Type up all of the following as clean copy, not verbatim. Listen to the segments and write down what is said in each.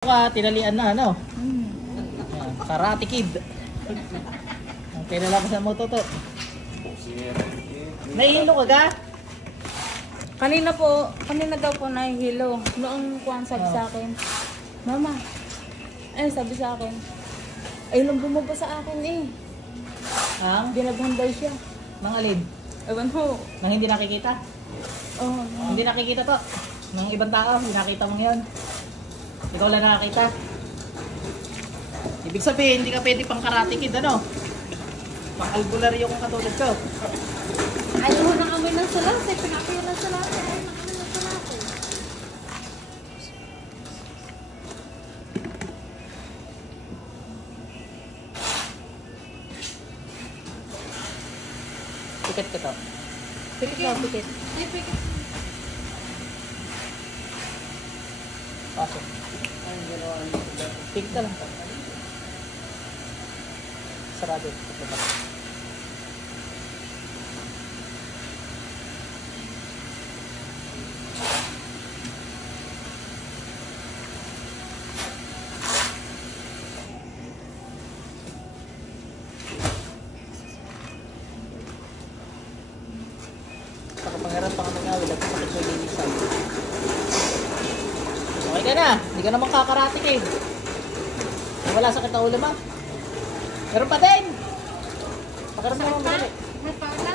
Tinalian na, ano? Yan, Karate Kid. Okay na lang sa moto to. Nahihilo ka ga? Kanina daw po nahihilo. Noong kuwan sabi sa akin, Mama, sabi sa akin, ay lang bumaba sa akin eh. Ang? Binabhan daw siya. Nang alin? Ewan ho. Nang hindi nakikita? Oo. Hindi nakikita to. Nang ibang tao, hindi nakita mo ngayon. Ikaw lang nakakita. Ibig sabihin, hindi ka pwede pang Karate Kid, ano? Pang albularyo kung katulad ko. Ayaw ho ng amoy ng salas eh. Pinapayo ng salas eh. Ayaw ng amoy ng salas eh. Pikit ko to. Pikit na, pikit. Ay, pikit. Pasok. Pikit ka lang to. Sarado. Pagkapangarap pa ka nag-awil at sakit sa lilisan. Okay ka na. Hindi ka naman kakarate kid. Wala sakit na ulo mo. Meron pa din. Pakiramdam mo madali. May paula?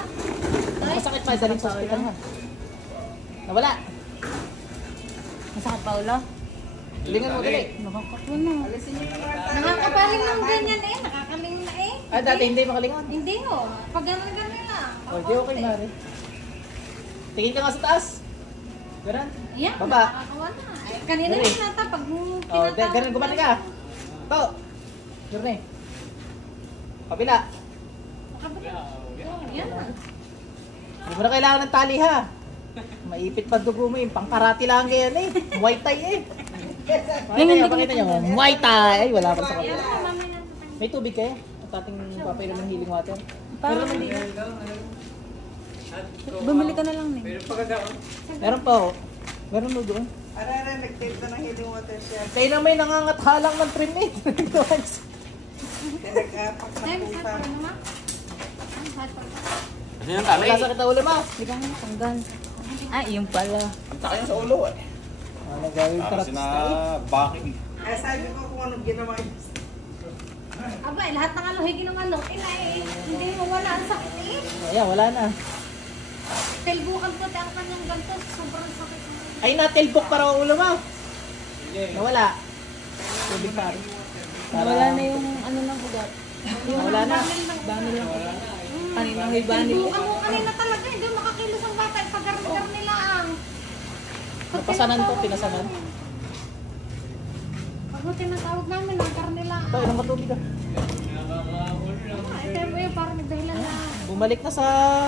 Masakit pa. Daling sa hospital ha. Nawala. Masakit paula? Hilingan mo dali. Nakakapun na. Nakakapaling ng ganyan eh. Nakakaling na eh. Ah, dati hindi makalingon. Hindi ho. Pag gano'n lang. O, di okay Mari. Tingin ka nga sa taas. Ganun. Yan. Baba. Nakakawa na. Eh, kanina Dali. yung nata. Pag pinatawag. Ganun, gumali ka. To. Journey. Kabila. Yan. Hindi mo na kailangan ng tali ha. Maipit pa dugo mo yung pang-karate lang ganyan eh. Muay Thai eh. Pakita nyo. Muay Thai. Ay, wala pa sa kabila. May tubig kayo? At ating papainom ng healing water. Meron naman dito. Bumili ka na lang eh. Meron pa oh. Meron mo doon. Arara, nag-tape na ng healing water siya. Kayo na may nangangathalang ng trim eh. Nagpaksaputan. Ano yung tali? Wala sakit na ulo mo. Hindi ka nga natanggal. Ah, yung pala. Ang taka yun sa ulo eh. Ano gawin Para karate sina style? backing. Eh, sabi ko kung anong ginawa niya. Aba, lahat ng ano, higin ng ano, hindi mo wala ang sakit eh. Ayan, wala na. Telbukan ko ang kanyang ganito, sobrang sakit. Ay, natilbok para ulo mo. Nawala. Tubig pa rin. Nawala na yung ano ng ugat. Nawala na. Bani lang. Kanina may bani. Telbukan mo kanina talaga, hindi makakilos ang bata. Pag-garnigar nila ang. Napasanan to, pinasanan. Pag tinatawag namin, ang karnila. Ito, ilang matubig ka. Ito mo yung parang dahilan na. Bumalik na sa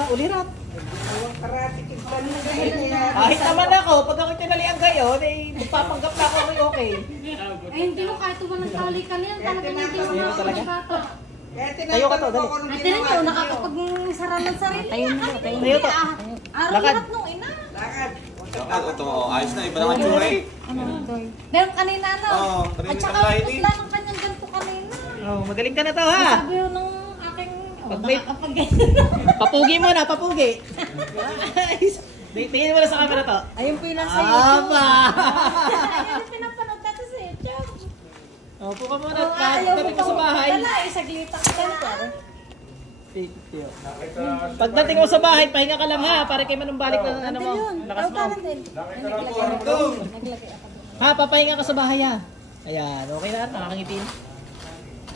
ulirat. Ang karate kid pa nung ganyan. Kahit naman ako, pag ako tinalian kayo, magpapanggap na ako okay. Ay, hindi mo kahit walang tali ka niyan. Talaga hindi mo Hindi mo mga talaga? bata. Eh, Tayo ka to, tinatanong dali. ko kung At anong tinan ginawa nyo, niyo. nakakapagsara ng sarili. Tayo na, tayo Tayo to. Araw Lakad. lahat nung ina. Lakad. Ito, ayos na. Iba naman tsura eh. Dahil kanina na. Oo, kanina At saka yung yung lighting. putla ng kanyang ganito kanina. Oh, magaling ka na to ha. Sabi yun ng aking... Pag may- nakakapag-ganyan. Papugi mo na, papugi. Tingin mo na sa camera to. Ayun po yung nasa YouTube. Aba! Ayun yung pinapanood natin sa YouTube. Opo ka muna. Oh, ayaw mo Pagdating ko sa pang- bahay. Wala, isaglitan ka lang. Pagdating mo sa bahay, pahinga ka lang ha. Para kayo manumbalik ng ano mo. Lakas mo. Naglagay ako doon. Ha, papahinga ka sa bahay ha. Ayan, okay na. Nakakangipin.